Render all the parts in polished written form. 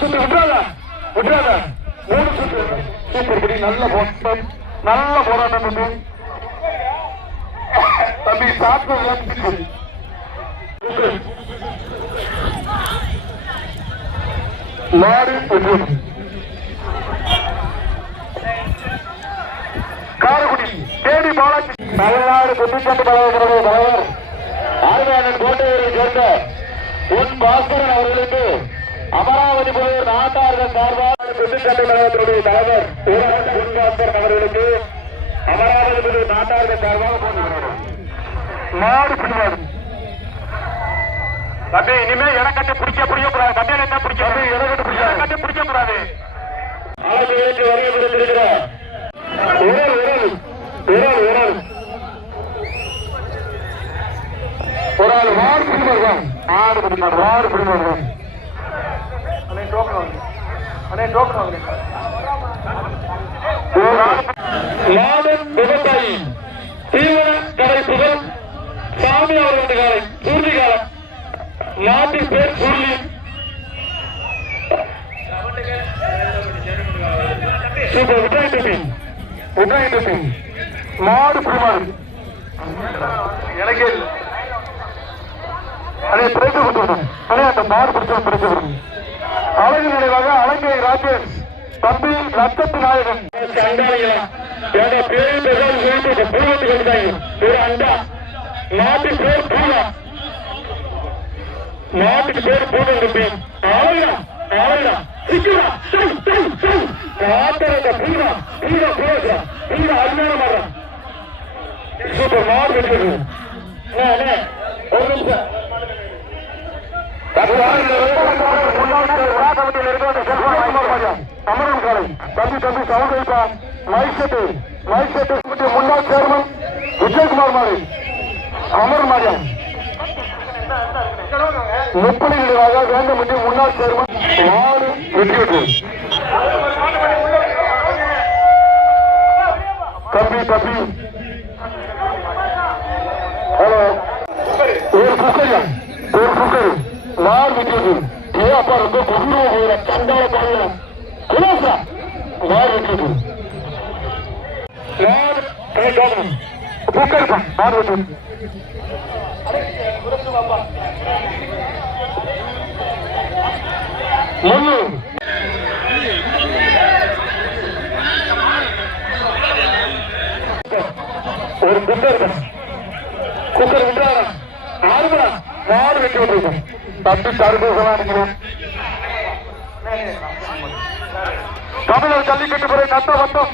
சுற்று விட்டுறாத விட்டுறாத 3 சுற்று சூப்பர் படி நல்ல போராட்டம் தம்பி சாப்பிட்டு மாடு காரக்குடி தேடி பாலாஜி தமிழ்நாடு குத்துச்சண்டை தலைவர்களுடைய தலைவர் ஆர்வலன் கோட்டையை சேர்ந்த உன் பாஸ்கரன் அவர்களுக்கு அமராவதி புலையூர் நாட்டார்கள் சார்பாக குத்துச்சண்டை தலைவர்களுடைய தலைவர் உன் பாஸ்கரன் அவர்களுக்கு அமராவதி புலையூர் நாட்டார்கள் சார்பாக மாடு பிடிவாடு தம்பி இனிமே இடக்கட்டி பிடிக்கக்கூடாது கட்டையில பிடிக்காது இடக்கட்டி பிடிக்கக்கூடாது ஆளுநருக்கு வருகை கொடுத்திருக்கிற ஒரு ஆள் மாடு பிடிமாடுவான் மாடு பிடிமாடுவான் விவசாயி தீவன கடை புகழ் சாமி அவர்களுடைய காலை பூர்த்தி காலம் நாட்டின் பேர் புள்ளி மாடு பிடிமாடு எனக்கு அந்த மாடு பிடிச்ச பிடிச்சு அழகு நினைவாக அலங்கை ராஜேஷ் தம்பி லட்சத்து நாயகன் ஒரு அண்டா நாட்டின் பேர் பூரா நாட்டுக்கு பேர் பூஜை தம்பி ஆயிரம் அருமையான மாடுறான் சூப்பர் மாடு வெற்றி ஒரு நிமிஷம் அமரன் காலை தம்பி சவுண்ட் வைப்பா மைசெட்டு முன்னாள் சேர்மன் விஜயகுமார் மாடு அமரன் மாடியம் முப்படி நிலைவாக வேண்டும் என்று முன்னாள் சேர்மன் மாடு வெற்றி தம்பி ஹலோ ஒரு குக்கர் மாடு வெற்றி அப்பா ரொம்ப குதிரை போகிற சண்டால பாடலாம் குலாசா மாடு வெற்றி குக்கர் மாடு வெற்றி ஒரு குக்கர் விட்டாரா ஆறுபடா மாடு வெட்டி விட்டுருக்கோம் தம்பி தடுப்பூசமா இருக்கிறோம் தமிழர் ஜல்லிக்கட்டு பிறகு நட்ட வட்டம்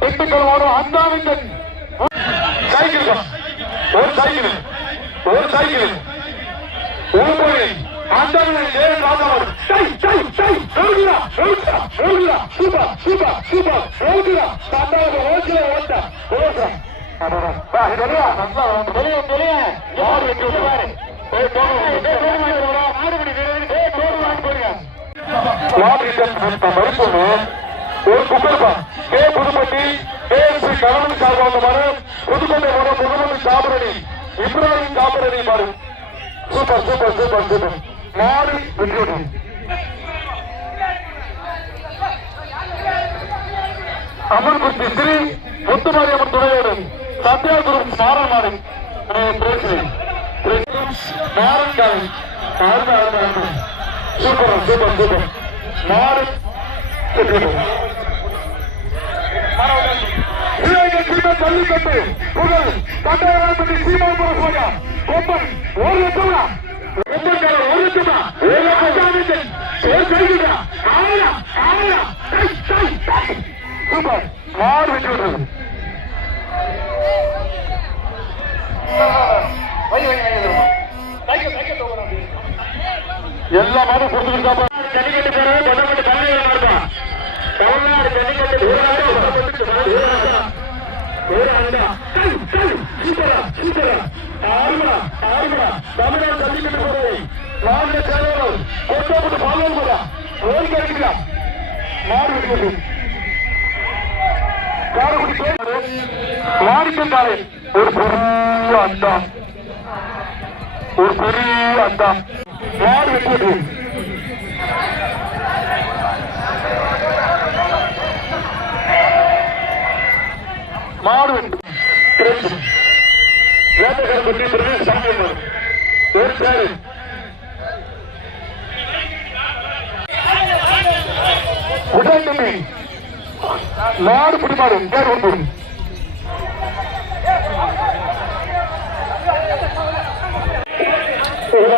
திண்டுக்கல் மாவட்டம் அந்தாவிங்கன் சைக்கிள் ஒரு சைக்கிள் ஒரு அந்தாவின் ஏழு ராஜாவோடு ஒரு குக்கர்பா கே புதுப்பட்டி கேஎஸ்சி கணவன் சார்பாக மாறு புதுக்கோட்டை மாவட்டம் புதுமதி காபரணி இப்ராஹிம் காபரணி மாறு சூப்பர் மாடு வெற்றி அமர்குர்த்தி ஸ்ரீ முத்துமாரியம்மன் துணையோடு சத்யாகுரு மாறன் மாடு மாறன் காலை சூப்பர் மாடு ஜல்லிக்கட்டு புகழ் கட்டாயப்பட்டி சீமாபுர கொப்பன் ஒரு லட்சம் சூப்பர் மாடு வெற்றி விடுறது எல்லா மாடும் கொடுத்துருக்காங்க ஜல்லிக்கட்டு போறது கொண்டப்பட்டு பள்ளியில் நடக்கும் தமிழ்நாடு ஜல்லிக்கட்டு தமிழ்நாடு ஜல்லிக்கட்டு போறதை மாநில செயலாளர் கொண்டப்பட்டு பாலம் கூட ஓடி கிடைக்கிறார் மாடு வெற்றி காரக்குடி மாணிக்கங்காலை ஒரு பெரிய அண்டா மாடு வெற்றி மாடு வேட்டக்காரப்பட்டி பிரதேச சாமியம்மன் ஒரு பேரு உடனடி மாடு பிடிமாறு பேர் ஒன்று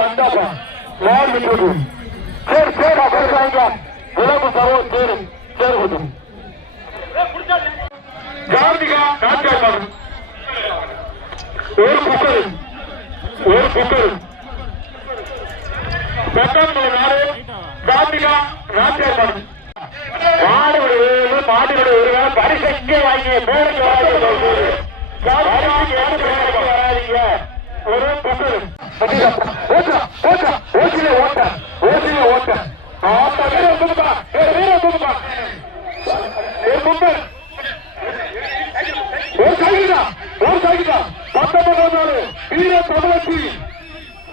அந்தாப்பா மாடு விட்டு சரி சரி பேசுறாங்க உலக சரோ சேரும் சேரும் கார்த்திகா நாட்கால் ஒரு குக்கர் பெண்ணாம்பலம் நாடு கார்த்திகா நாட்கால் மாடுகளுடைய ஒரு பரிசைக்கே வாங்கி மேலுக்கு வராதீங்க ஒரு குக்கர் ஓசிலே ஓட்ட ஒரு சாகிதா 19 நாள் வீர தமிழச்சி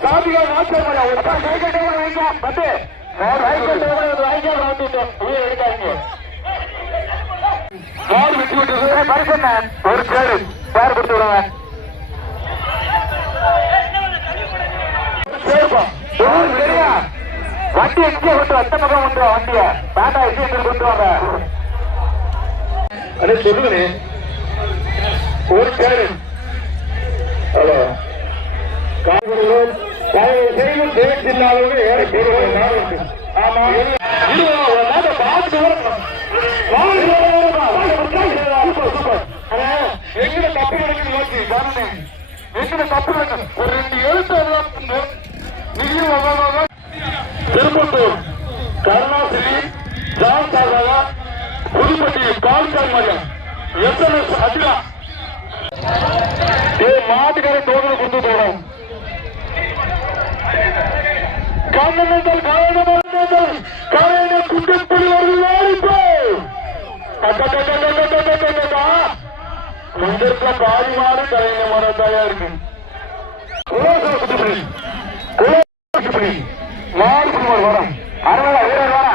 சாதிகா நாச்சர்மயா ஒரு சைக்கிள் வந்து எடுக்காதீங்க மாடு விட்டு விட்டு பரிசு ஒரு பேரு பேர் கொடுத்து விடுங்க சரியா வண்டி எங்கே கொண்டு அந்த பக்கம் கொண்டு வண்டிய டாடா விஷயத்தில் கொண்டு வாங்க அதே சொல்லுங்க ஒரு பேரு ஹலோ செய்யும் தேவையில்லாதவங்க ஏற பேரு ஆமா எங்கட தப்பு கிடைக்குது நோக்கி எங்கட தப்பு ஒரு 2 எழுத்து திருப்பத்தூர் கருணாசிரி ஜான் சாகரா புதுப்பட்டி கால்கால் மரியம் SMS அஜிலா மாட்டுக்கரை தோழர் கொண்டு போறோம் கண்ணனங்கள் காரண குண்டப்புலி முந்திருக்க பாதி மாறு கலைஞ மரத்தாயா இருக்கு மாடு குமார் வரும் அறுபதா வீரர் வர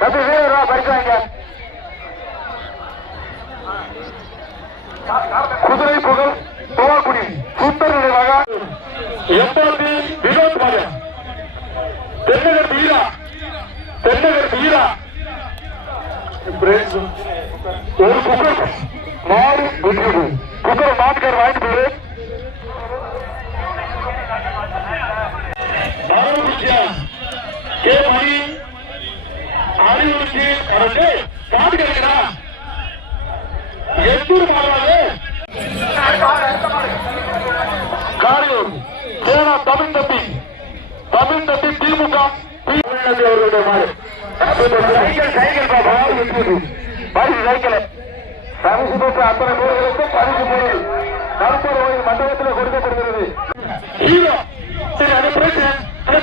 பத்து வீரர் வா பறிச்சாங்க குதிரை புகழ் தோவாக்குடி சுத்தர் நினைவாக எம்பாத்தி வினோத் மாரியம் தென்னகர் வீரா ஒரு குக்கர் மாடு வெற்றி குக்கர் மாட்டுக்கார் வாங்கிட்டு போயிரு கே மணி அறிவுறுத்தி காடு கிடைக்கிறா எத்தூர் மாறாது காரியூர் சேனா தமிழ் தம்பி திமுக அவர்களுடைய மாடு சைக்கிள் பரிசு சைக்கிள் பரிசு பெற்ற அத்தனை பேர்களுக்கும் பரிசு பொருள் கருப்பூர் கோயில் மண்டபத்தில் கொடுக்கப்படுகிறது ஹீரோ சரி அது பிரச்சனை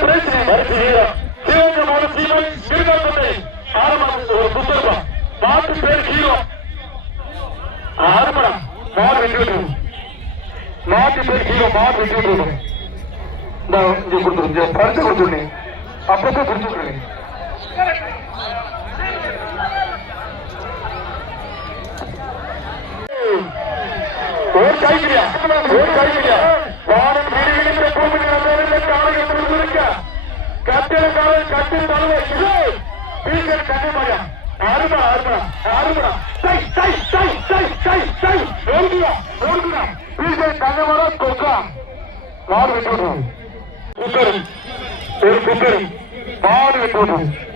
பரிசு ஹீரோ சிவகங்கை மாவட்ட சீமன் திருநெல்வேலி ஆரம்பம் ஒரு புத்தகம் மாட்டு பேர் ஹீரோ ஆரம்பம் மாடு வெற்றி மாட்டு பேர் ஹீரோ மாடு வெற்றி இங்க கொடுத்துருங்க பரிசு கொடுத்துருங்க அப்பப்போ கொடுத்துருங்க ஒரு கைக்கிறியா வானம் விடுகின்ற பூமியில் காலையை கொடுத்திருக்க கட்டிடக்காரன் கட்டி தலைவர் பீசர் கண்ணிமயம் அருமா பீசர் கண்ணிமரம் கொக்கா மாடு விட்டு குக்கரும் ஒரு குக்கரும் மாடு விட்டு